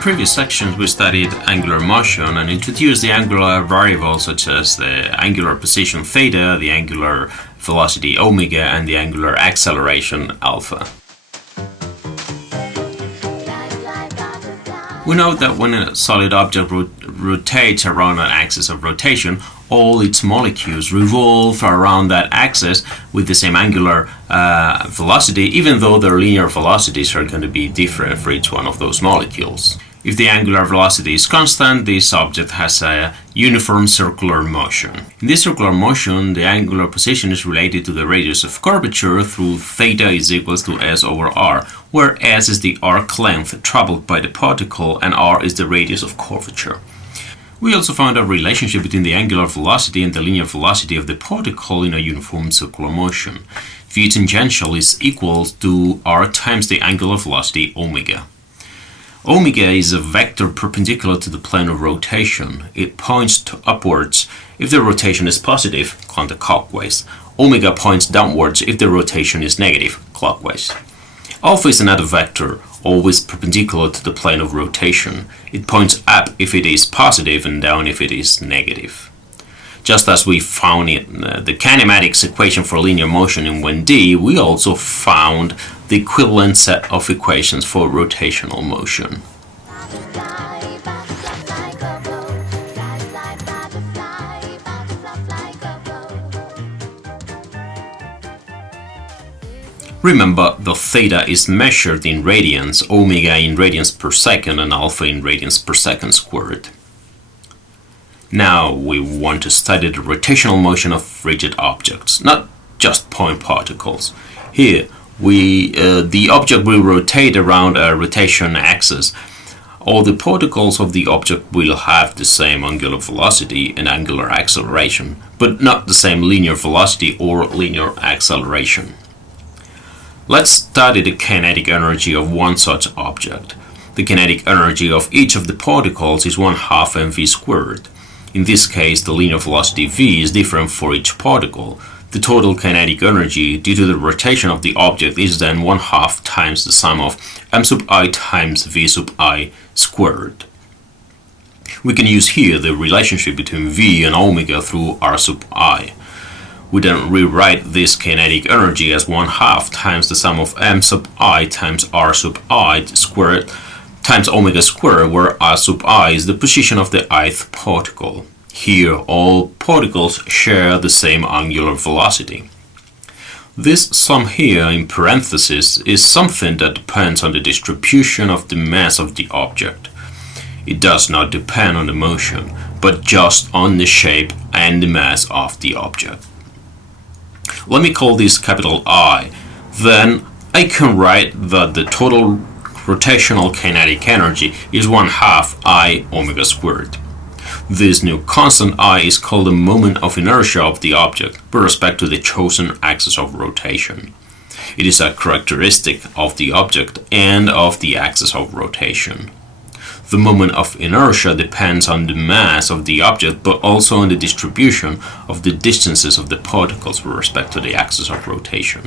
previous sections we studied angular motion and introduced the angular variables such as the angular position theta, the angular velocity omega, and the angular acceleration alpha. We know that when a solid object rotates around an axis of rotation, all its molecules revolve around that axis with the same angular velocity, even though their linear velocities are going to be different for each one of those molecules. If the angular velocity is constant, this object has a uniform circular motion. In this circular motion, the angular position is related to the radius of curvature through theta is equals to s over r, where s is the arc length traveled by the particle and r is the radius of curvature. We also found a relationship between the angular velocity and the linear velocity of the particle in a uniform circular motion. V tangential is equal to r times the angular velocity omega. Omega is a vector perpendicular to the plane of rotation. It points upwards if the rotation is positive, counterclockwise. Omega points downwards if the rotation is negative, clockwise. Alpha is another vector, always perpendicular to the plane of rotation. It points up if it is positive and down if it is negative. Just as we found in the kinematics equation for linear motion in 1D, we also found the equivalent set of equations for rotational motion. Remember, the theta is measured in radians, omega in radians per second, and alpha in radians per second squared. Now we want to study the rotational motion of rigid objects, not just point particles. Here, the object will rotate around a rotation axis. All the particles of the object will have the same angular velocity and angular acceleration, but not the same linear velocity or linear acceleration. Let's study the kinetic energy of one such object. The kinetic energy of each of the particles is 1/2 mv squared. In this case, the linear velocity v is different for each particle. The total kinetic energy due to the rotation of the object is then 1/2 times the sum of m sub I times v sub I squared. We can use here the relationship between v and omega through r sub I. We then rewrite this kinetic energy as 1/2 times the sum of m sub I times r sub I squared times omega squared, where r sub I is the position of the ith particle. Here, all particles share the same angular velocity. This sum here in parentheses is something that depends on the distribution of the mass of the object. It does not depend on the motion, but just on the shape and the mass of the object. Let me call this capital I. Then I can write that the total rotational kinetic energy is 1/2 I omega squared. This new constant I is called the moment of inertia of the object with respect to the chosen axis of rotation. It is a characteristic of the object and of the axis of rotation. The moment of inertia depends on the mass of the object, but also on the distribution of the distances of the particles with respect to the axis of rotation.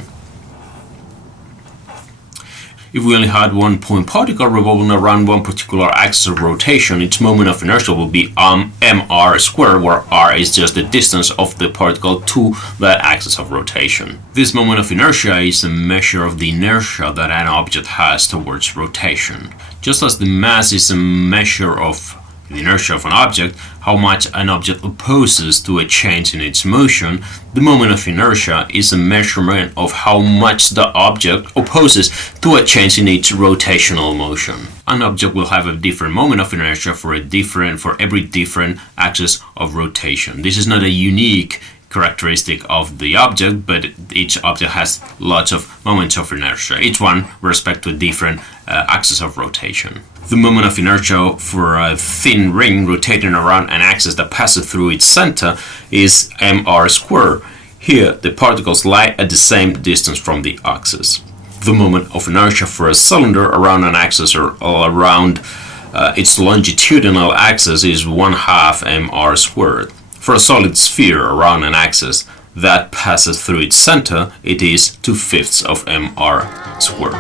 If we only had one point particle revolving around one particular axis of rotation, its moment of inertia will be mr squared, where r is just the distance of the particle to that axis of rotation. This moment of inertia is a measure of the inertia that an object has towards rotation. Just as the mass is a measure of the inertia of an object, how much an object opposes to a change in its motion, the moment of inertia is a measurement of how much the object opposes to a change in its rotational motion. An object will have a different moment of inertia for every different axis of rotation. This is not a unique characteristic of the object, but each object has lots of moments of inertia, each one with respect to a different axis of rotation. The moment of inertia for a thin ring rotating around an axis that passes through its center is mr squared. Here, the particles lie at the same distance from the axis. The moment of inertia for a cylinder around an axis or around its longitudinal axis is 1/2 mr squared. For a solid sphere around an axis that passes through its center, it is 2/5 of mr squared.